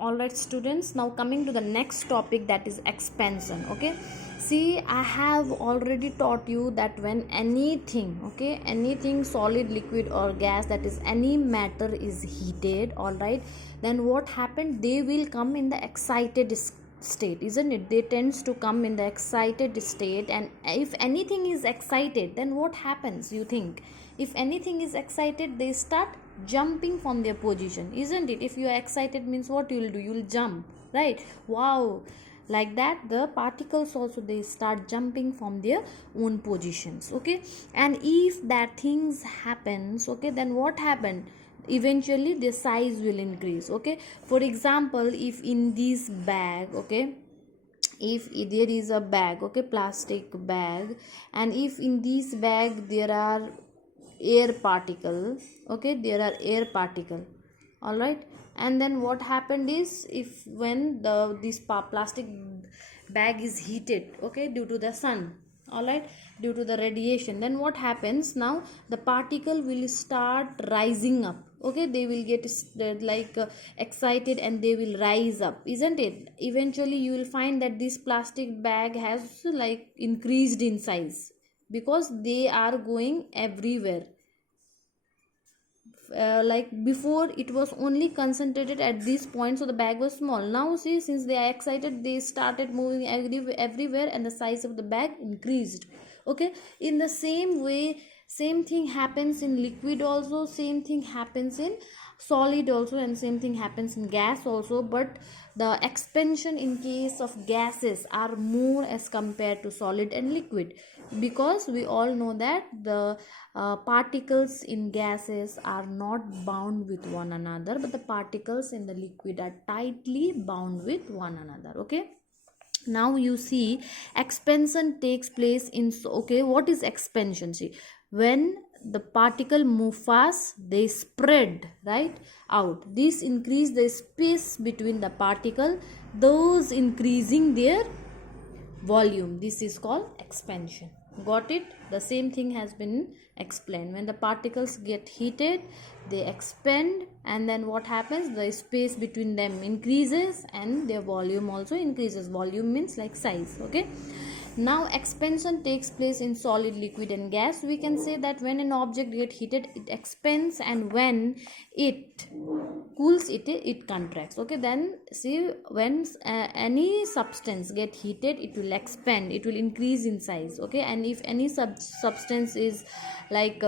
All right students, now coming to the next topic, that is expansion. Okay, see, I have already taught you that when anything, okay, anything solid, liquid or gas, that is any matter is heated, all right, then what happened, they will come in the excited state, isn't it? They tends to come in the excited state. And if anything is excited, then what happens, you think? If anything is excited, they start jumping from their position, isn't it? If you are excited, means what you will do, you will jump, right? Wow, like that the particles also, they start jumping from their own positions. Okay, and if that things happens, okay, then what happened, eventually the size will increase. Okay, for example, if in this bag, okay, if there is a bag, okay, plastic bag, and if in this bag there are air particle, okay, there are air particle, all right, and then what happened is, if when this plastic bag is heated, okay, due to the sun, all right, due to the radiation, then what happens, now the particle will start rising up. Okay, they will get excited and they will rise up, isn't it? Eventually you will find that this plastic bag has like increased in size, because they are going everywhere. Like before it was only concentrated at this point, so the bag was small. Now see, since they are excited, they started moving everywhere, and the size of the bag increased. Okay, in the same way, same thing happens in liquid also, same thing happens in solid also, and same thing happens in gas also. But the expansion in case of gases are more as compared to solid and liquid, because we all know that the particles in gases are not bound with one another, but the particles in the liquid are tightly bound with one another. Okay, now you see, expansion takes place in, okay, what is expansion? See, when the particle move fast, they spread right out, this increase the space between the particle, those increasing their volume, this is called expansion. Got it? The same thing has been explained. When the particles get heated, they expand, and then what happens, the space between them increases and their volume also increases. Volume means like size. Okay, now expansion takes place in solid, liquid and gas. We can say that when an object get heated, it expands, and when it cools, it contracts. Okay, then see, when any substance get heated, it will expand, it will increase in size. Okay, and if any substance is like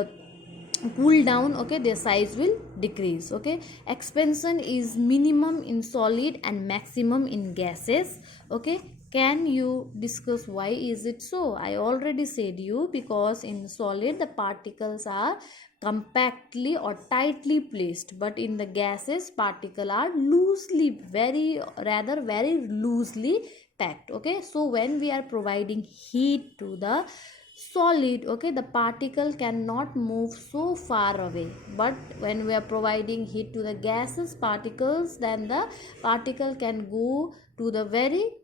cool down, okay, their size will decrease. Okay, expansion is minimum in solid and maximum in gases. Okay, can you discuss why is it so? I already said you, because in solid the particles are compactly or tightly placed, but in the gases particles are loosely, very loosely packed. Okay, so when we are providing heat to the solid, okay, the particle cannot move so far away, but when we are providing heat to the gases particles, then the particle can go to the very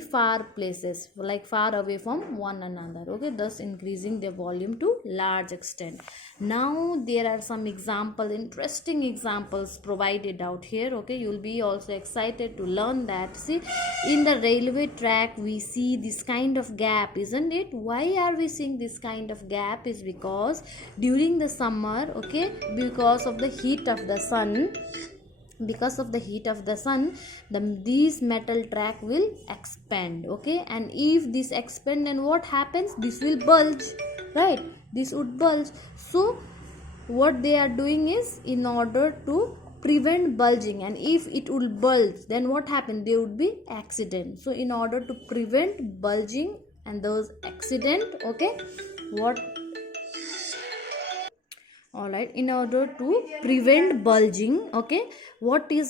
far places, like far away from one another. Okay, thus increasing their volume to large extent. Now there are some interesting examples provided out here. Okay, you will be also excited to learn that. See, in the railway track we see this kind of gap, isn't it? Why are we seeing this kind of gap? Is because during the summer, okay, because of the heat of the sun, these metal track will expand. Okay, and if this expand, then what happens, this will bulge, right? This would bulge. So what they are doing is, in order to prevent bulging, and if it will bulge, then what happened, there would be accident. So in order to prevent bulging and those accident, okay, what, all right, in order to prevent bulging, okay, what they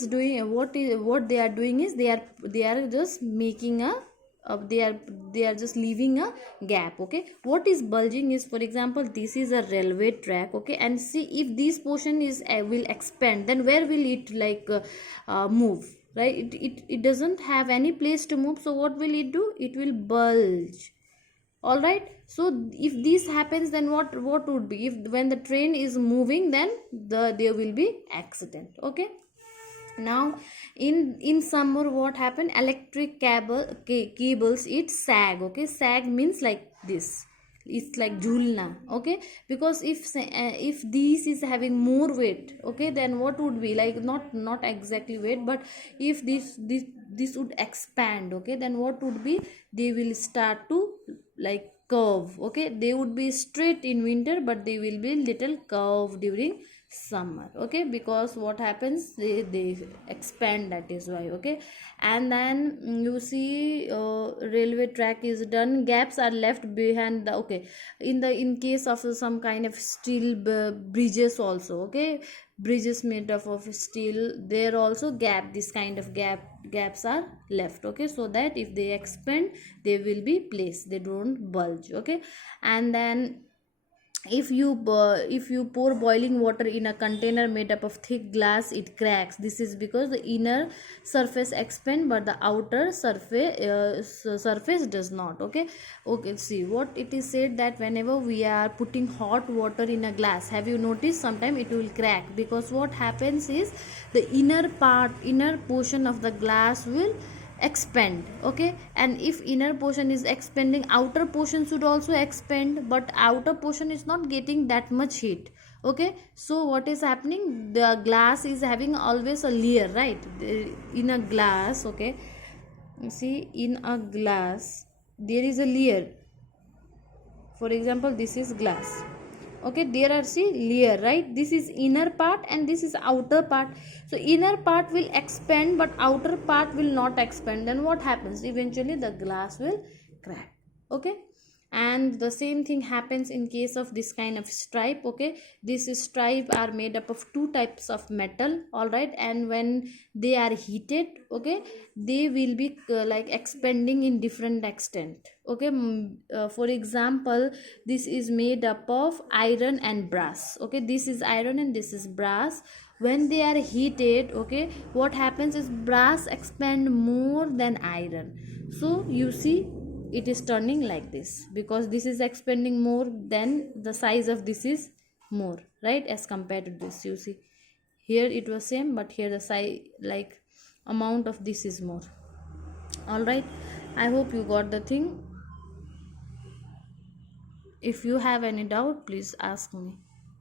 are doing is, they are just making a they are just leaving a gap. Okay, what is bulging is, for example, this is a railway track, okay, and see, if this portion is will expand, then where will it move, right? It doesn't have any place to move, so what will it do, it will bulge. All right, so if this happens, then what would be, if when the train is moving, then there will be accident. Okay, Now in summer what happened, electric cables it sag. Okay, sag means like this, it's like julna. Okay, because if this is having more weight, okay, then what would be like, not exactly weight, but if this would expand, okay, then what would be, they will start to like curve. Okay, they would be straight in winter, but they will be little curve during summer. Okay, because what happens, they expand, that is why. Okay, and then you see railway track is done, gaps are left behind the, okay, in case of some kind of steel bridges also. Okay, bridges made of steel, there also gap, this kind of gaps are left. Okay, so that if they expand, they will be placed, they don't bulge. Okay, and then if you pour boiling water in a container made up of thick glass, it cracks. This is because the inner surface expand but the outer surface does not. Okay, okay, see what it is said, that whenever we are putting hot water in a glass, have you noticed sometime it will crack, because what happens is the inner portion of the glass will expand. Okay, and if inner portion is expanding, outer portion should also expand, but outer portion is not getting that much heat. Okay, so what is happening, the glass is having always a layer, right? In a glass, okay, you see, in a glass there is a layer. For example, this is glass. Okay, there are, see, layer, right? This is inner part and this is outer part. So inner part will expand but outer part will not expand, then what happens, eventually the glass will crack. Okay, and the same thing happens in case of this kind of stripe. Okay, this stripe are made up of two types of metal, all right, and when they are heated, okay, they will be like expanding in different extent. Okay, for example, this is made up of iron and brass. Okay, this is iron and this is brass. When they are heated, okay, what happens is brass expand more than iron. So you see, it is turning like this because this is expanding more than the size of this is more, right, as compared to this. You see, here it was same, but here the size, like, amount of this is more. All right, I hope you got the thing. If you have any doubt, please ask me.